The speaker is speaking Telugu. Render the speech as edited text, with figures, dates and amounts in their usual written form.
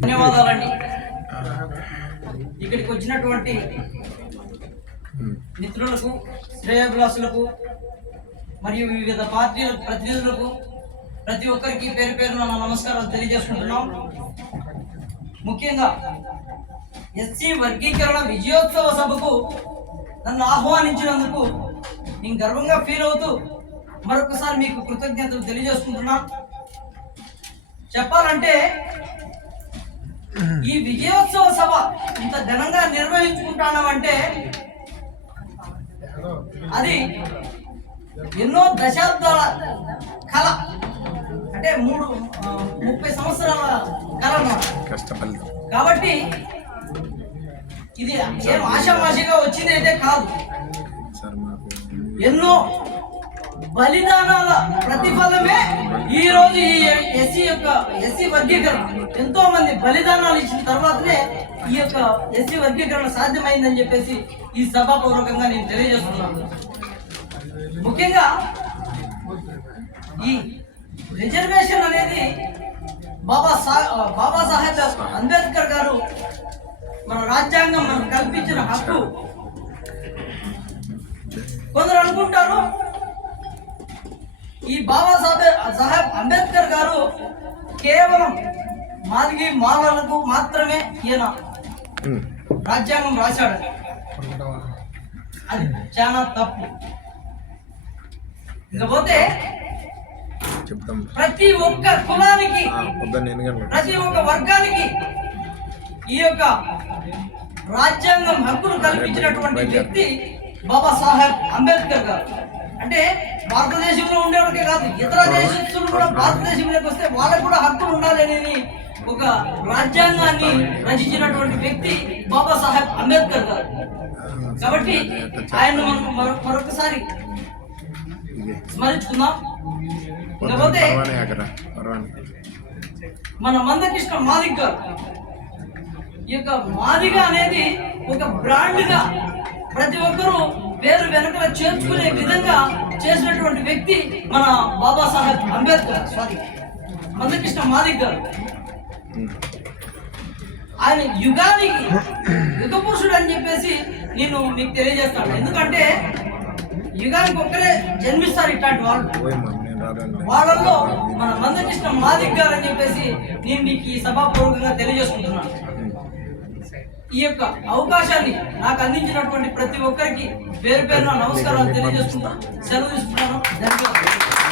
ధన్యవాదాలండి. ఇక్కడికి వచ్చినటువంటి మిత్రులకు, శ్రేయోభిలాసులకు మరియు వివిధ పార్టీల ప్రతినిధులకు ప్రతి ఒక్కరికి పేరు పేరున నా నమస్కారాలు తెలియజేసుకుంటున్నాం. ముఖ్యంగా ఎస్సీ వర్గీకరణ విజయోత్సవ సభకు నన్ను ఆహ్వానించినందుకు నేను గర్వంగా ఫీల్ అవుతూ మరొకసారి మీకు కృతజ్ఞతలు తెలియజేసుకుంటున్నాను. చెప్పాలంటే ఈ విజయోత్సవ సభ ఇంత ఘనంగా నిర్వహించుకుంటామంటే అది ఎన్నో దశాబ్దాల కళ, అంటే 30 సంవత్సరాల కళ అన్నమాట. కాబట్టి ఇది ఏం ఆషామాషిగా వచ్చింది అయితే కాదు. ఎన్నో బలిదానాల ప్రతిఫలమే ఈ రోజు ఈ ఎస్సీ వర్గీకరణ. ఎంతో మంది బలిదానాలు ఇచ్చిన తర్వాతనే ఈ యొక్క ఎస్సీ వర్గీకరణ సాధ్యమైందని చెప్పేసి ఈ సభాపూర్వకంగా నేను తెలియజేస్తున్నాను. ముఖ్యంగా ఈ రిజర్వేషన్ అనేది బాబాసాహెబ్ అంబేద్కర్ గారు మన రాజ్యాంగం మనకు కల్పించిన హక్కు. కొందరు అనుకుంటారు ఈ బాబాసాహెబ్ అంబేద్కర్ గారు కేవలం మాలలకు మాత్రమే ఈయన రాజ్యాంగం రాశాడు. అది చాలా తప్పు. ఇకపోతే ప్రతి ఒక్క కులానికి, ప్రతి ఒక్క వర్గానికి ఈ యొక్క రాజ్యాంగం హక్కును కల్పించినటువంటి వ్యక్తి బాబాసాహెబ్ అంబేద్కర్ గారు. అంటే భారతదేశంలో ఉండేవాడికే కాదు, ఇతర దేశస్తులు కూడా భారతదేశంలోకి వస్తే వాళ్ళకు కూడా హక్కులు ఉండాలని ఒక రాజ్యాంగాన్ని రచించినటువంటి వ్యక్తి బాబాసాహెబ్ అంబేద్కర్ గారు. కాబట్టి ఆయన మనం మరొకసారి స్మరించుకుందాం. ఇకపోతే మన మందకృష్ణ మాదిగ గారు, ఈ యొక్క మాదిగ అనేది ఒక బ్రాండ్ గా ప్రతి ఒక్కరూ పేరు వెనకల చేర్చుకునే విధంగా చేసినటువంటి వ్యక్తి మన బాబాసాహెబ్ అంబేద్కర్, మందకృష్ణ మాదిగ గారు. ఆయన యుగానికి యుగ పురుషుడు అని చెప్పేసి నేను మీకు తెలియజేస్తాను. ఎందుకంటే యుగానికి ఒక్కరే జన్మిస్తారు ఇట్లాంటి వాళ్ళల్లో మన మందకృష్ణ మాదిగ గారు అని చెప్పేసి నేను మీకు ఈ సభాపూర్వకంగా తెలియజేసుకుంటున్నాను. ఈ యొక్క అవకాశాన్ని నాకు అందించినటువంటి ప్రతి ఒక్కరికి పేరు పేరున నమస్కారాలు తెలియజేసుకుంటూ సెలవు తీసుకుంటున్నాను. ధన్యవాదాలు.